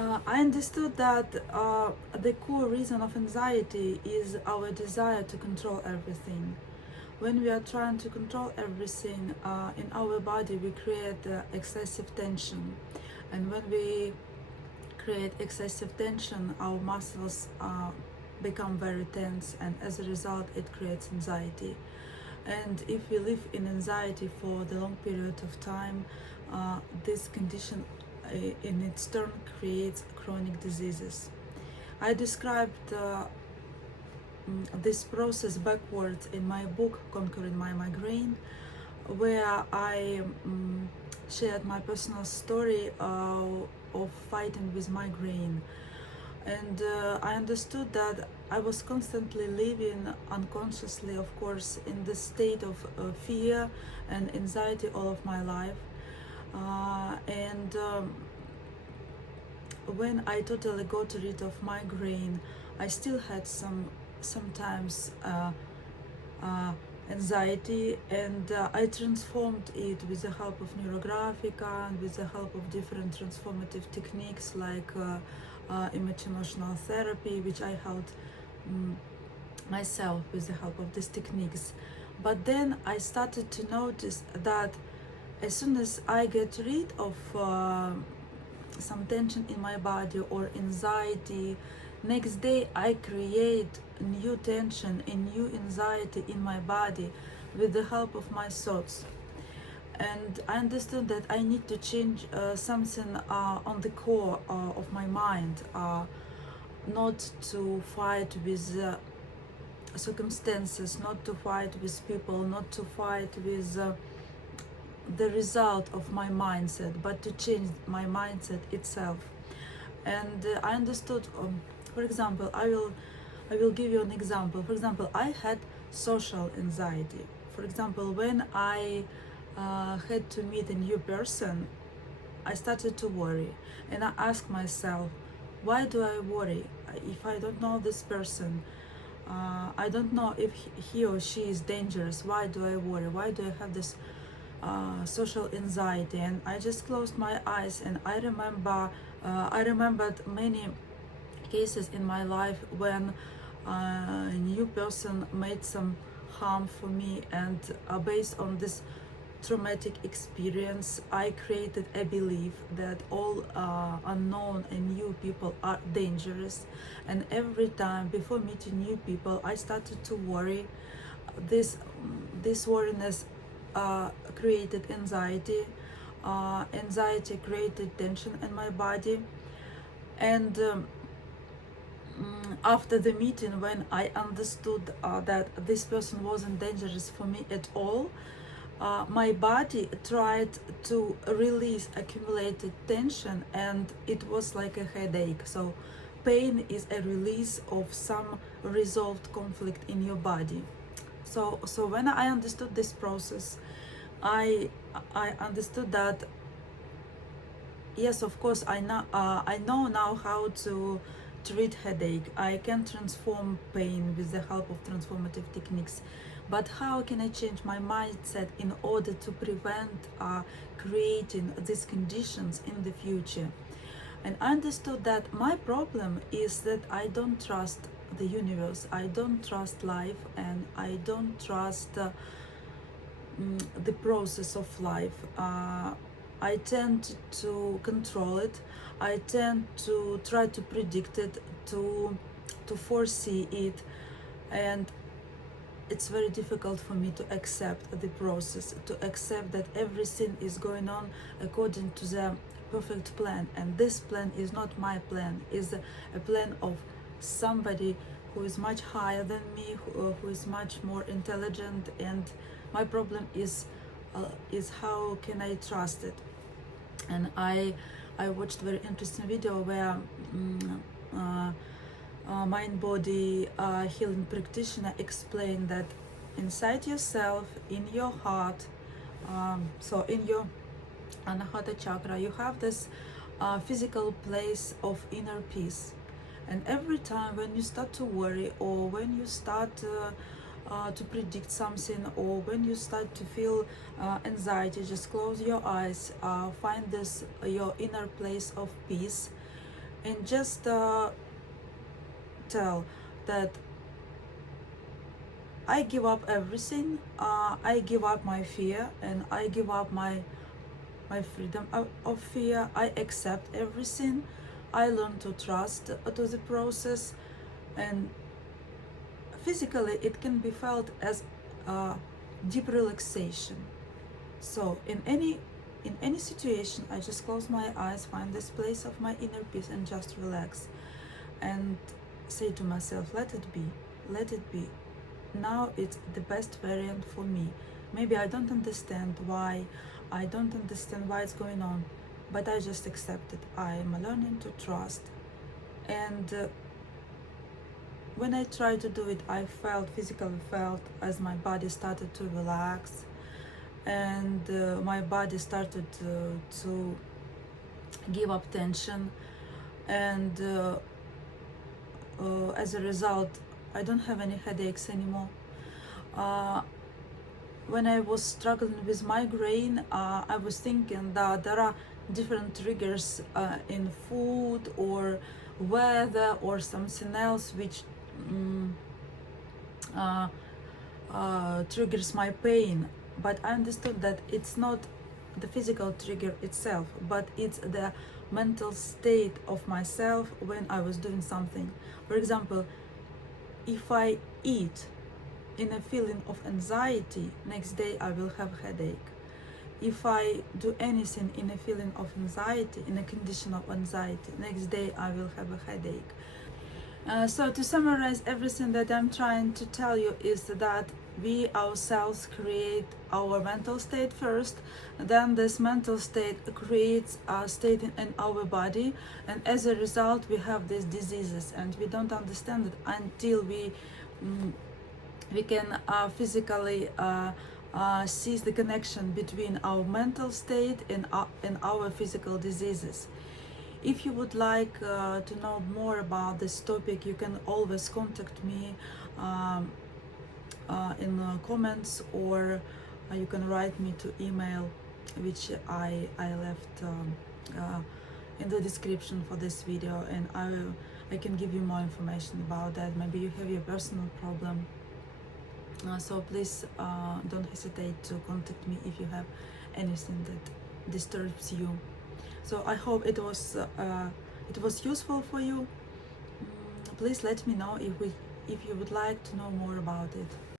I understood that the core reason of anxiety is our desire to control everything. When we are trying to control everything in our body, we create excessive tension. And when we create excessive tension, our muscles become very tense, and as a result, it creates anxiety. And if we live in anxiety for the long period of time, this condition in its turn creates chronic diseases. I described this process backwards in my book Conquering My Migraine, where I shared my personal story of fighting with migraine. And I understood that I was constantly living unconsciously, of course, in the state of fear and anxiety all of my life. And when I totally got rid of migraine, I still had sometimes anxiety, and I transformed it with the help of Neurographica and with the help of different transformative techniques like image-emotional therapy, which I held myself with the help of these techniques. But then I started to notice that as soon as I get rid of some tension in my body or anxiety, next day I create new tension and new anxiety in my body with the help of my thoughts. And I understood that I need to change something on the core of my mind, not to fight with circumstances, not to fight with people, not to fight with the result of my mindset, but to change my mindset itself. And I understood, for example, I will give you an example. For example, I had social anxiety. For example, when I had to meet a new person, I started to worry, and I asked myself, why do I worry if I don't know this person? I don't know if he or she is dangerous. Why do I worry? Why do I have this social anxiety? And I just closed my eyes, and I remembered many cases in my life when a new person made some harm for me, and based on this traumatic experience, I created a belief that all unknown and new people are dangerous. And every time before meeting new people, I started to worry. This worriness created anxiety. Anxiety created tension in my body. And after the meeting, when I understood that this person wasn't dangerous for me at all, my body tried to release accumulated tension, and it was like a headache. So pain is a release of some resolved conflict in your body. So when I understood this process, I understood that yes, of course, I know now how to treat headache. I can transform pain with the help of transformative techniques. But how can I change my mindset in order to prevent creating these conditions in the future? And I understood that my problem is that I don't trust the universe, I don't trust life, and I don't trust the process of life. I tend to control it. I tend to try to predict it, to foresee it, and it's very difficult for me to accept the process, to accept that everything is going on according to the perfect plan. And this plan is not my plan, is a plan of somebody who is much higher than me, who is much more intelligent. And my problem is how can I trust it? And I watched a very interesting video where mind body healing practitioner explained that inside yourself, in your heart, so in your anahata chakra, you have this physical place of inner peace. And every time when you start to worry, or when you start to predict something, or when you start to feel anxiety, just close your eyes, find this your inner place of peace, and just tell that I give up everything. I give up my fear, and I give up my freedom of fear. I accept everything. I learn to trust to the process, and physically it can be felt as deep relaxation. So in any situation, I just close my eyes, find this place of my inner peace, and just relax, and say to myself, let it be, let it be. Now it's the best variant for me. Maybe I don't understand why, I don't understand why it's going on, but I just accept it. I am learning to trust. And when I tried to do it, I physically felt as my body started to relax, and my body started to give up tension, and as a result, I don't have any headaches anymore. When I was struggling with migraine, I was thinking that there are different triggers in food or weather or something else which triggers my pain. But I understood that it's not the physical trigger itself, but it's the mental state of myself when I was doing something. For example, if I eat in a feeling of anxiety, next day I will have a headache. If I do anything in a feeling of anxiety, in a condition of anxiety, next day I will have a headache. So to summarize everything that I'm trying to tell you is that we ourselves create our mental state first, then this mental state creates a state in our body, and as a result we have these diseases, and we don't understand it until we can physically see the connection between our mental state and our physical diseases. If you would like to know more about this topic, you can always contact me in the comments, or you can write me to email, which I left in the description for this video, and I can give you more information about that. Maybe you have your personal problem. So please don't hesitate to contact me if you have anything that disturbs you. So I hope it was useful for you. Please let me know if you would like to know more about it.